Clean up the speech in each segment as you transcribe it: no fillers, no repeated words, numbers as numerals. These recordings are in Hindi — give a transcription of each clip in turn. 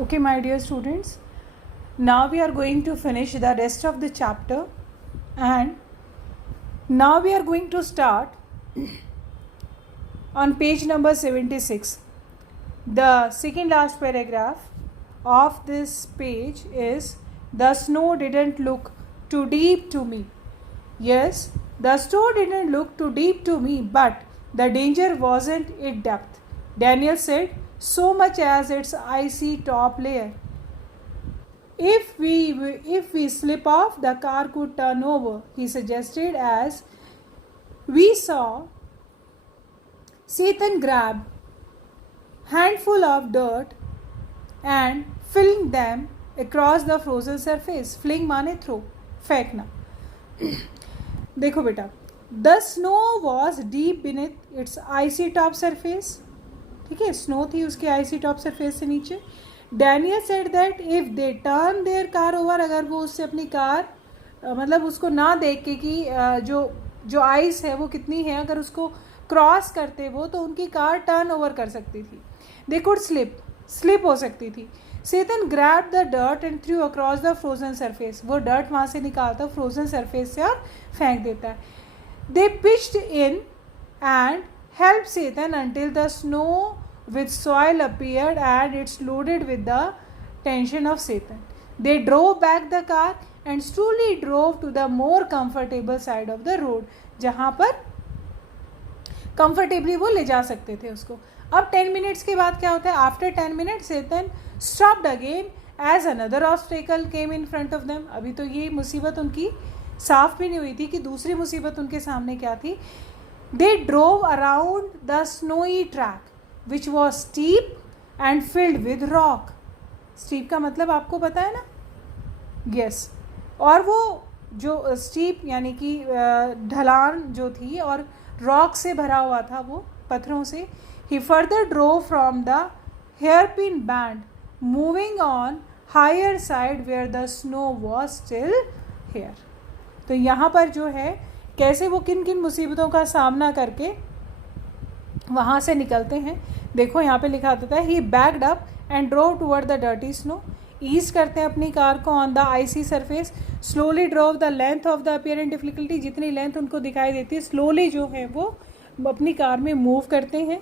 Okay, my dear students, now we are going to finish the rest of the chapter, and now we are going to start on page number 76. The second last paragraph of this page is, the snow didn't look too deep to me. Yes, the snow didn't look too deep to me, but the danger wasn't its depth, Daniel said, so much as its icy top layer. If we slip off, the car could turn over, he suggested, as we saw Satan grab handful of dirt and fling them across the frozen surface. Fling माने throw, फेंकना. देखो बेटा, the snow was deep beneath its icy top surface. ठीक है, स्नो थी उसके आईसी टॉप सरफेस से नीचे. Daniel said that if they turn their car over, अगर वो उससे अपनी कार मतलब उसको ना देख के कि जो आइस है वो कितनी है, अगर उसको क्रॉस करते वो तो उनकी कार टर्न ओवर कर सकती थी. दे कुड स्लिप हो सकती थी. Satan grab the dirt and threw across the frozen surface. वो डर्ट वहाँ से निकालता फ्रोजन सरफेस से और फेंक देता है. They pitched in and helped Satan until the snow with soil appeared and it's loaded with the tension of Satan. They drove back the car and slowly drove to the more comfortable side of the road, जहाँ पर comfortably वो ले जा सकते थे उसको. अब 10 minutes के बाद क्या होता है? After 10 minutes Satan stopped again as another obstacle came in front of them. अभी तो ये मुसीबत उनकी साफ भी नहीं हुई थी कि दूसरी मुसीबत उनके सामने क्या थी. They drove around the snowy track, which was steep and filled with rock. Steep का मतलब आपको पता है ना? Yes. और वो जो steep यानी कि ढलान जो थी और rock से भरा हुआ था, वो पत्थरों से. He further drove from the hairpin band, moving on higher side where the snow was still here. तो यहाँ पर जो है कैसे वो किन किन मुसीबतों का सामना करके वहाँ से निकलते हैं. देखो यहाँ पे लिखा होता है, he backed up and drove toward the dirty snow. Ease करते हैं अपनी कार को on the icy surface. Slowly drove the length of the apparent difficulty. जितनी लेंथ उनको दिखाई देती है स्लोली जो है वो अपनी कार में मूव करते हैं.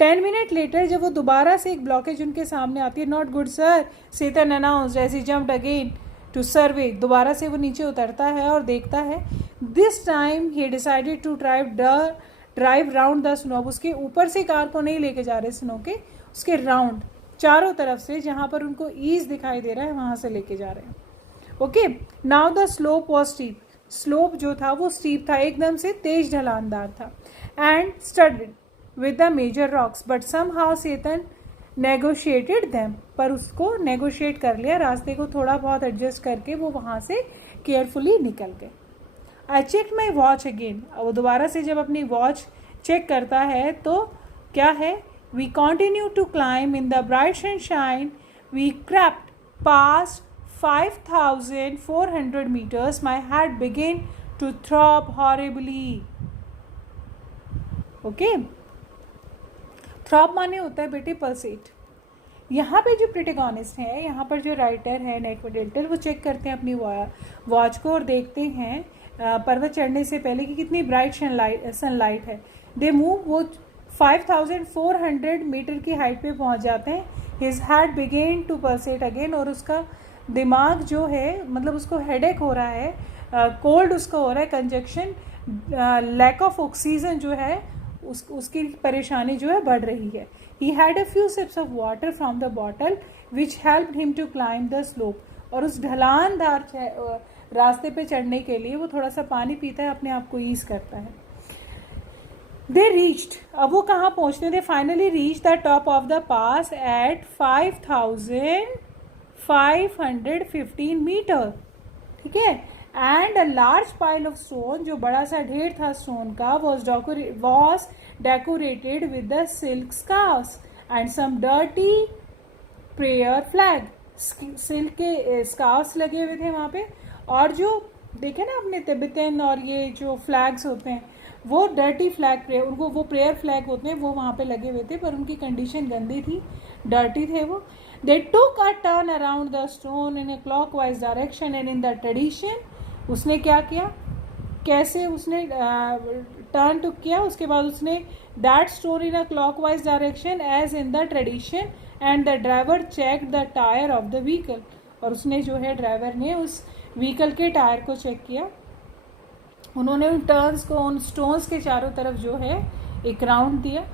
10 minutes लेटर जब वो दोबारा से एक ब्लॉकेज उनके सामने आती है, not good sir, Satan announced as he jumped again to survey. दोबारा से वो नीचे उतरता है और देखता है. This time he decided to drive round the snow. उसके ऊपर से कार को नहीं लेके जा रहे स्नो के, उसके राउंड चारों तरफ से जहाँ पर उनको ईज दिखाई दे रहा है वहाँ से लेके जा रहे हैं. Okay, now the slope was steep. Slope जो था वो स्टीप था, एकदम से तेज ढलानदार था. And studded with the major rocks, but somehow Satan negotiated them. पर उसको नेगोशिएट कर लिया, रास्ते को थोड़ा बहुत एडजस्ट करके वो वहाँ से केयरफुली निकल गए. I check my watch again. वो दोबारा से जब अपनी वॉच चेक करता है तो क्या है, we continue to climb in the bright sunshine. We crept past 5,400 meters. My heart began to throb horribly. Okay, throb माने होता है बेटे पल्सेट. यहाँ पे जो प्रोटैगनिस्ट है, यहाँ पर जो राइटर है नेटवेडेल्टर, वो चेक करते हैं अपनी वॉच को और देखते हैं पर्वत चढ़ने से पहले कि कितनी ब्राइट सनलाइट है. दे मूव, वो 5,400 मीटर की हाइट पे पहुँच जाते हैं. His heart began to pulsate again. और उसका दिमाग जो है, मतलब उसको हेडेक हो रहा है, कोल्ड उसको हो रहा है, कंजक्शन, लैक ऑफ ऑक्सीजन जो है उसकी परेशानी जो है बढ़ रही है. He had a few sips of water from the bottle which helped him to climb the slope. और उस ढलानदार रास्ते पे चढ़ने के लिए वो थोड़ा सा पानी पीता है, अपने आप को ईज करता है. They reached, अब वो कहाँ पहुँचते थे? Finally reached the top of the pass at 5,515 meter. ठीक है. And a large pile of stone, जो बड़ा सा ढेर था स्टोन का, was decorated with the silk scarfs and some dirty prayer flag. Silk के स्कार्फ्स लगे हुए थे वहाँ पे. और जो देखे ना अपने तिब्बतन और ये जो फ्लैग्स होते हैं वो डर्टी फ्लैग प्रेयर, उनको वो प्रेयर फ्लैग होते हैं वो वहाँ पे लगे हुए थे, पर उनकी कंडीशन गंदी थी, डर्टी थे वो. They took a turn around the stone in a clockwise direction and in the tradition. उसने क्या किया, कैसे उसने टर्न टुक किया, उसके बाद उसने that stone in a clockwise direction as in the tradition and the driver check the tyre of the vehicle. और उसने जो है ड्राइवर ने उस व्हीकल के टायर को चेक किया. उन्होंने उन टर्न्स को, उन स्टोन्स के चारों तरफ जो है एक राउंड दिया.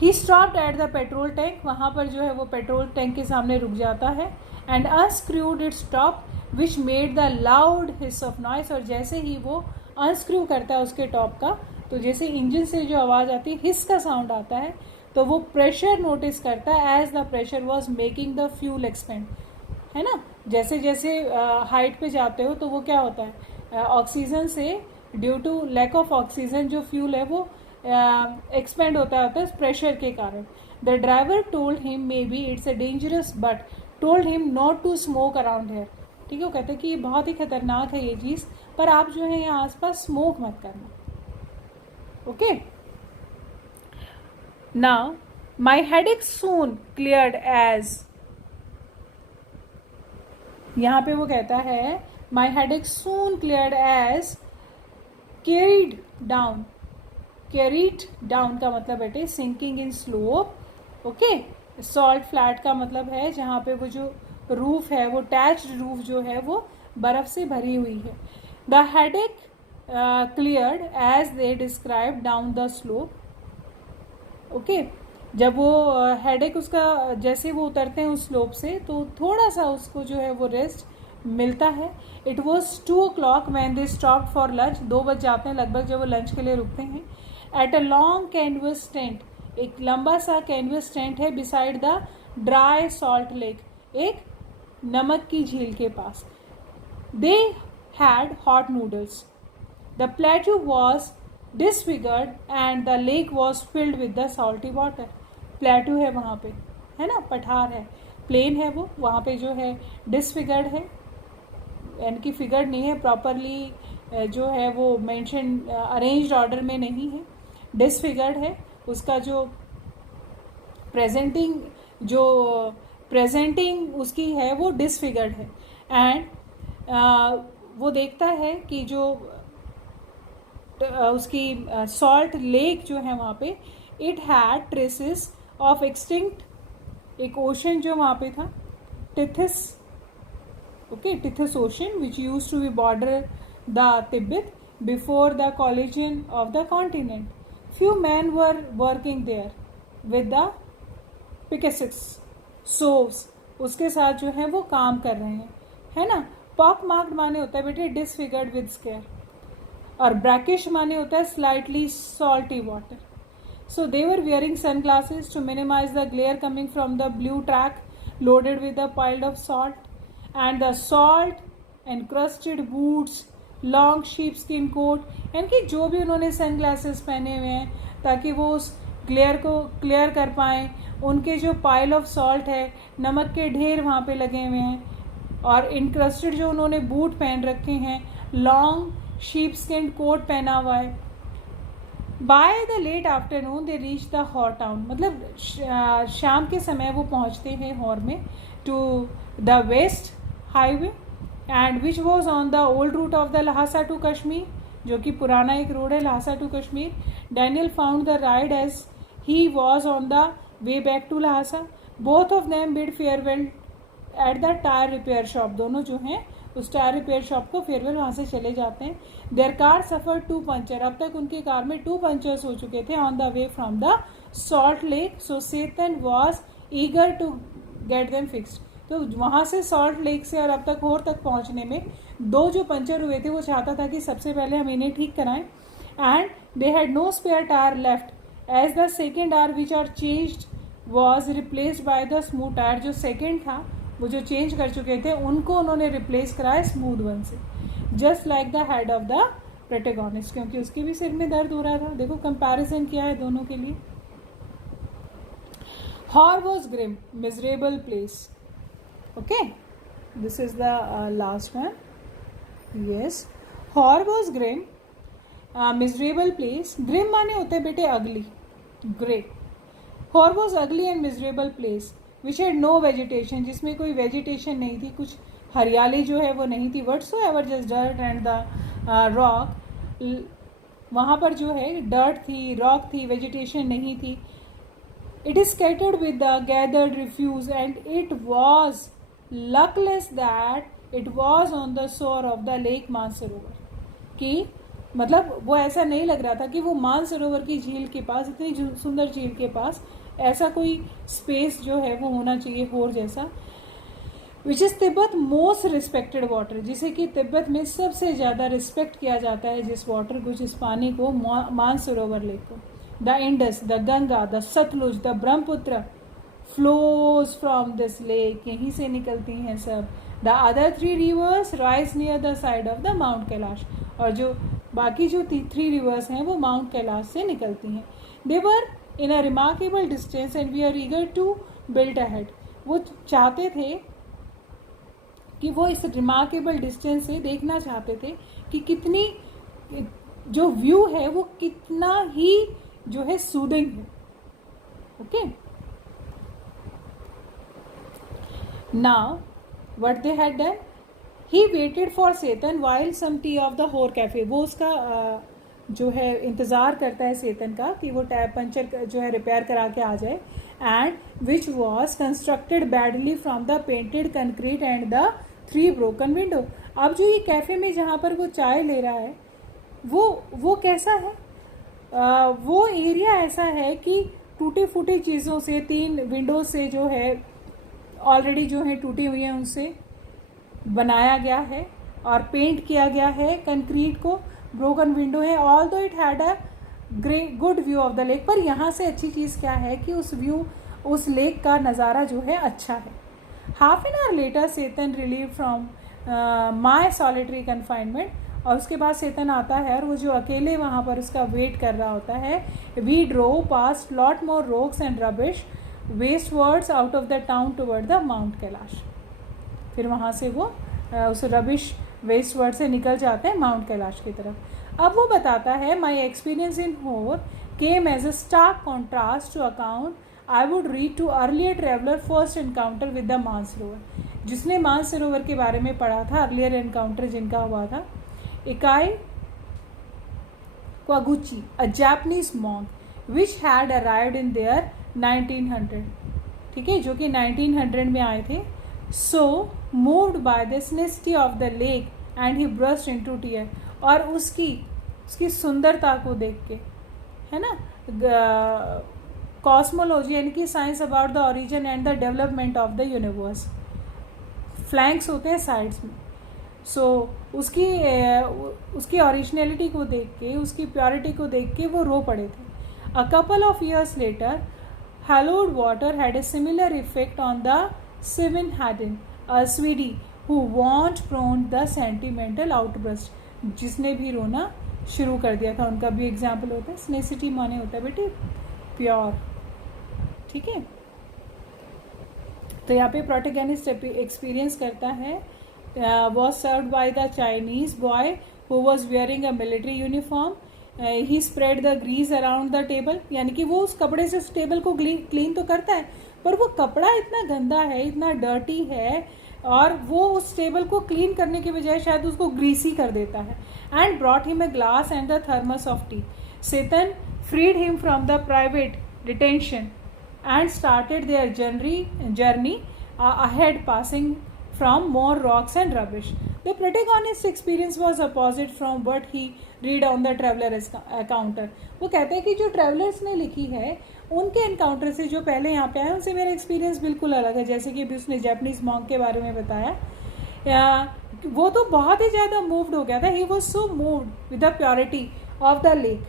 He stopped at the petrol tank, वहाँ पर जो है वो पेट्रोल टैंक के सामने रुक जाता है. And unscrewed its top which made the loud his of noise. और जैसे ही वो अनस्क्रू करता है उसके टॉप का, तो जैसे इंजन से जो आवाज़ आती है, हिस का साउंड आता है, तो वो प्रेशर नोटिस करता है as the pressure was making the fuel expand. है ना, जैसे जैसे हाइट पे जाते हो तो वो क्या होता है, ऑक्सीजन से due to lack of oxygen जो फ्यूल है वो एक्सपेंड होता है प्रेशर के कारण. The driver told him may be it's a dangerous but told him not to smoke around here. ठीक है, वो कहते हैं कि ये बहुत ही खतरनाक है ये चीज़, पर आप जो है यहाँ आसपास स्मोक मत करना. Okay, now my headache soon cleared as, यहाँ पे वो कहता है my headache soon cleared as carried down. Carried down का मतलब बेटे sinking in slope. Okay, salt flat का मतलब है जहाँ पे वो जो रूफ है वो टैच्ड रूफ जो है वो बर्फ से भरी हुई है. The headache cleared as they describe down the slope. Okay, जब वो हेडेक उसका जैसे वो उतरते हैं उस स्लोप से तो थोड़ा सा उसको जो है वो रेस्ट मिलता है. It was 2 o'clock when they stop for lunch. 2 बज जाते हैं लगभग जब वो लंच के लिए रुकते हैं. At a long canvas tent, एक लंबा सा कैनवस टेंट है beside the dry salt lake, एक नमक की झील के पास. They had hot noodles. The plateau was disfigured and the lake was filled with the salty water. Plateau है वहाँ पे, है ना, पठार है, प्लेन है वो, वहाँ पे जो है डिसफिगर्ड है, यानी कि फिगर्ड नहीं है, प्रॉपरली जो है वो मेंशन अरेंज्ड ऑर्डर में नहीं है, डिसफिगर्ड है. उसका जो प्रेजेंटिंग उसकी है वो डिसफिगर्ड है. एंड वो देखता है कि जो उसकी सॉल्ट लेक जो है वहाँ पे, it had traces of extinct, एक ओशन जो वहाँ पे था, Tethys. Okay, Tethys ocean which use to be border the Tibet before the collision of the continent. Few men were working there with the pickaxes, sows, उसके साथ जो है वो काम कर रहे हैं, है ना. पॉक मार्क्ड माने होता है बेटे डिसफिगर्ड विद स्केयर, और ब्रैकिश माने होता है slightly salty water. So they were wearing sun glasses to minimise the glare coming from the blue track loaded with the piled of salt and the salt encrusted boots, long sheep skin coat. यानी कि जो भी उन्होंने सन ग्लासेस पहने हुए हैं ताकि वो उस ग्लेयर को क्लियर कर पाएँ. उनके जो पाइल ऑफ सॉल्ट है, नमक के ढेर वहाँ पे लगे हुए हैं, और इनक्रस्टेड जो उन्होंने बूट पहन रखे हैं, लॉन्ग शीप स्किन कोट पहना हुआ है. By the late afternoon they reach the Hor town, मतलब शाम के समय वो पहुँचते हैं हॉर में, to the west highway and which was on the old route of the Lhasa to Kashmir, जो कि पुराना एक रोड है Lhasa to Kashmir. Daniel found the ride as he was on the way back to Lhasa. Both of them bid farewell at the tyre repair shop. दोनों जो हैं उस टायर रिपेयर शॉप को फेयरवेल वहाँ से चले जाते हैं. Their car suffer 2 puncture. अब तक उनकी कार में 2 पंचर्स हो चुके थे on the way from the salt lake. So Setan was eager to get them fixed. तो वहाँ से सॉल्ट लेक से और अब तक होर तक पहुँचने में 2 जो पंचर हुए थे वो चाहता था कि सबसे पहले हम इन्हें ठीक कराएं. And they had no spare tyre left as the second tyre which are changed was replaced by the smooth tyre. जो सेकेंड था वो जो चेंज कर चुके थे उनको उन्होंने रिप्लेस कराया स्मूथ वन से. Just like the head of the protagonist, क्योंकि उसके भी सिर में दर्द हो रहा था. देखो कंपैरिजन किया है दोनों के लिए. Hor was grim, miserable place. Okay, this is the last one. Yes, Hor was grim miserable place, grim माने होते हैं बेटे ugly, grey, Hor was ugly and miserable place which had no vegetation, जिसमें कोई वेजिटेशन नहीं थी, कुछ हरियाली जो है वो नहीं थी, what's so ever just dirt and the rock, वहाँ पर जो है डर्ट थी, रॉक थी, वेजिटेशन नहीं थी. It is scattered with the gathered refuse and it was luckless that it was on the shore of the lake Mansarovar. कि मतलब वो ऐसा नहीं लग रहा था कि वो मानसरोवर की झील के पास, इतनी सुंदर झील के पास ऐसा कोई स्पेस जो है वो होना चाहिए होर जैसा. Which is Tibet most respected water, जिसे कि तिब्बत में सबसे ज़्यादा रिस्पेक्ट किया जाता है जिस वाटर को, जिस पानी को, मानसरोवर लेक को. The Indus, the Ganga, the Sutlej, the Brahmaputra flows from this lake, यहीं से निकलती हैं सब. The other 3 rivers rise near the side of the mount Kailash, और जो बाकी जो 3 रिवर्स हैं वो माउंट कैलाश से निकलती हैं. They were in a remarkable distance and we are eager to build ahead. वो चाहते थे कि वो इस रिमार्केबल डिस्टेंस से देखना चाहते थे कि कितनी जो व्यू है वो कितना ही जो है सूदिंग है. Okay, now what they had done, he waited for Setan while some tea of the Hor cafe. वो उसका जो है इंतज़ार करता है सेतन का कि वो टायर पंचर जो है रिपेयर करा के आ जाए. And which was constructed badly from the painted concrete and the 3 broken window. अब जो ये कैफ़े में जहाँ पर वो चाय ले रहा है वो कैसा है, वो एरिया ऐसा है कि टूटे फूटे चीज़ों से, 3 विंडो से जो है ऑलरेडी जो है टूटी हुई हैं उनसे बनाया गया है और पेंट किया गया है कंक्रीट को. ब्रोकन विंडो है. ऑल दो it had a good view of the lake, पर यहाँ से अच्छी चीज़ क्या है कि उस लेक का नज़ारा जो है अच्छा है. Half an hour later Setan relieve from my solitary confinement, और उसके बाद सेतन आता है और वो जो अकेले वहाँ पर उसका वेट कर रहा होता है. We drove past lot more rocks and rubbish westwards out of the town toward the mount Kailash. फिर वहाँ से वो उस रबिश वेस्ट वर्ड से निकल जाते हैं माउंट कैलाश की तरफ. अब वो बताता है, माई experience in Hor came as a stark contrast to account I would read to earlier traveller first encounter with the Mansarovar. जिसने मानसरोवर के बारे में पढ़ा था, अर्लियर एनकाउंटर जिनका हुआ था. Ekai Kawaguchi, a Japanese monk which had arrived in there 1900, ठीक है, जो कि 1900 में आए थे. So moved by the serenity of the lake and he burst into tear, और उसकी सुंदरता को देख के, है ना, कॉस्मोलॉजी यानी कि science about the origin and the development of the universe, flanks होते हैं साइड्स में. सो उसकी ओरिजिनलिटी को देख के, उसकी प्योरिटी को देख के वो रो पड़े थे. A couple of years later hallowed water had a similar effect on the Seven-Hadden, a Swede who once prone the sentimental outburst. जिसने भी रोना शुरू कर दिया था, उनका भी एग्जाम्पल होता है. स्नेसिटी माने होता है बेटे प्योर, ठीक है. तो यहाँ पे प्रोटैगनिस्ट एक्सपीरियंस करता है. Was served by the Chinese boy who was wearing a military uniform. He spread the grease around the table, यानी कि वो उस कपड़े से उस टेबल को क्लीन तो करता है, पर वो कपड़ा इतना गंदा है, इतना डर्टी है, और वो उस टेबल को क्लीन करने के बजाय शायद उसको ग्रीसी कर देता है. And brought him a glass and the thermos of tea. Setan freed him from the private detention and started their journey ahead, passing from more rocks and rubbish. The protagonist's experience was opposite from what he read on the traveler encounter. वो कहते हैं कि जो ट्रैवलर्स ने लिखी है उनके एनकाउंटर से जो पहले यहाँ पे आए उनसे मेरा एक्सपीरियंस बिल्कुल अलग है. जैसे कि अभी उसने जापानीज मॉन्क के बारे में बताया, वो तो बहुत ही ज़्यादा मूव्ड हो गया था. He was so moved with the purity of the lake,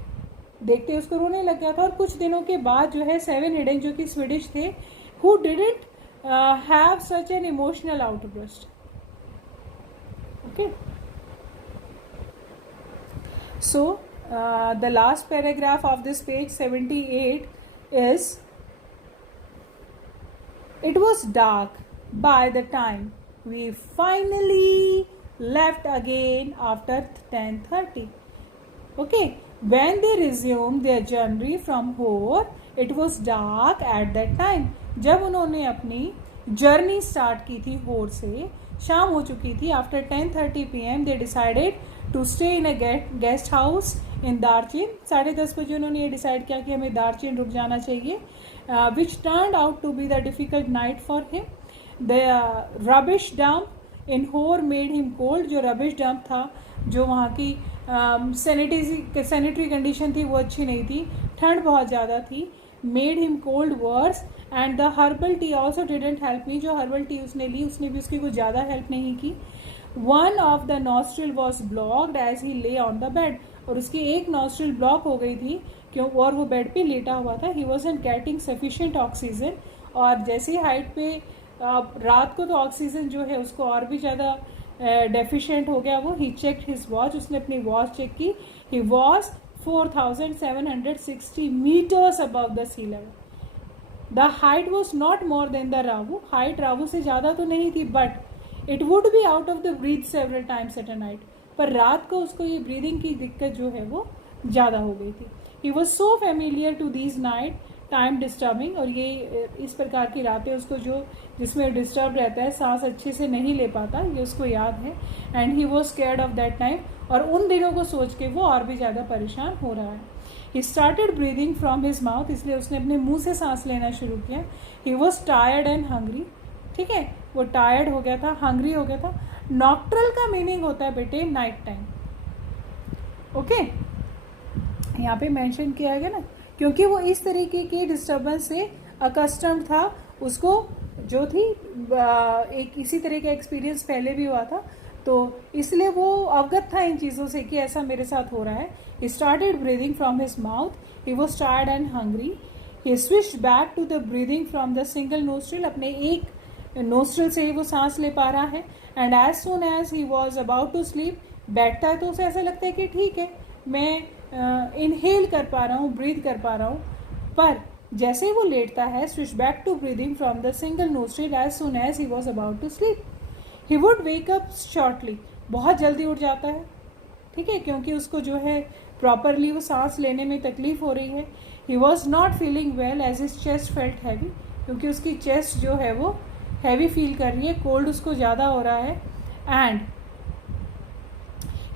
देखते उसको रोने लग गया था. और कुछ दिनों के बाद जो है सेवन-हेडेन जो कि स्वीडिश थे, who didn't have such an emotional outburst. Okay, so the last paragraph of this page 78 is, it was dark by the time we finally left again after 10:30. Okay, when they resumed their journey from Hor, it was dark at that time. जब उन्होंने अपनी जर्नी स्टार्ट की थी होर से, शाम हो चुकी थी. After 10:30 PM they decided to stay in a guest house in Darchen. 10:30 बजे उन्होंने ये डिसाइड किया कि हमें दार्चिन रुक जाना चाहिए. Which turned out to be the difficult night for him. The rubbish dump in Hor made him cold. जो rubbish dump था, जो वहाँ की सैनिटरी कंडीशन थी वो अच्छी नहीं थी, ठंड बहुत ज़्यादा थी. Made him cold worse and the herbal tea also didn't help me. जो हर्बल टी उसने ली उसने भी उसकी कुछ ज़्यादा हेल्प नहीं की. One of the nostril was blocked as he lay on the bed. और उसकी एक नॉस्ट्रिल ब्लॉक हो गई थी क्यों, और वो बेड पे लेटा हुआ था. ही वॉजंट गेटिंग सफिशिएंट ऑक्सीजन. और जैसे ही हाइट पे रात को तो ऑक्सीजन जो है उसको और भी ज़्यादा डेफिशिएंट हो गया वो. ही चेक हिज वॉच. उसने अपनी वॉच चेक की. He was 4,760 meters above the sea level. The height was not more than the Ravu. Height रावू से ज़्यादा तो नहीं थी, but it would be out of the breath several times at a night. पर रात को उसको ये ब्रीदिंग की दिक्कत जो है वो ज़्यादा हो गई थी. He was so familiar to these night time disturbing. और ये इस प्रकार की रातें उसको जो जिसमें डिस्टर्ब रहता है, सांस अच्छे से नहीं ले पाता, ये उसको याद है. And he was scared of that time. और उन दिनों को सोच के वो और भी ज़्यादा परेशान हो रहा है. He started breathing from his mouth. इसलिए उसने अपने मुंह से सांस लेना शुरू किया. ही वॉज टायर्ड एंड हंग्री. ठीक है, वो टायर्ड हो गया था, हंग्री हो गया था. नॉक्ट्रल का मीनिंग होता है बेटे नाइट टाइम. ओके, यहाँ पे मेंशन किया गया ना, क्योंकि वो इस तरीके की डिस्टर्बेंस से अकस्टम्ड था. उसको जो थी एक इसी तरह का एक्सपीरियंस पहले भी हुआ था, तो इसलिए वो अवगत था इन चीज़ों से कि ऐसा मेरे साथ हो रहा है. He started breathing from his mouth. He was tired and hungry. He switched back to the breathing from the single nostril. अपने एक नोस्ट्रिल से ही वो सांस ले पा रहा है. And as soon as he was about to sleep, बैठता है तो उसे ऐसा लगता है कि ठीक है मैं इनहेल कर पा रहा हूँ, ब्रीथ कर पा रहा हूँ. पर जैसे ही वो लेटता है, switch back to breathing from the single nostril as soon as he was about to sleep. He would wake up shortly. बहुत जल्दी उठ जाता है. ठीक है, क्योंकि उसको जो है प्रॉपरली वो सांस लेने में तकलीफ हो रही है. He was not feeling well as his chest felt heavy. क्योंकि उसकी चेस्ट जो है वो हैवी फील कर रही है, कोल्ड उसको ज़्यादा हो रहा है. And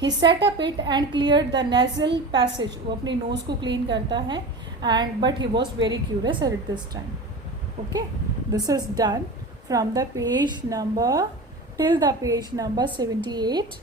he set up it and clear the nasal passage. वो अपनी नोज को क्लीन करता है. And but he was very curious at this time. Okay, this is done from the page number till the page number 78.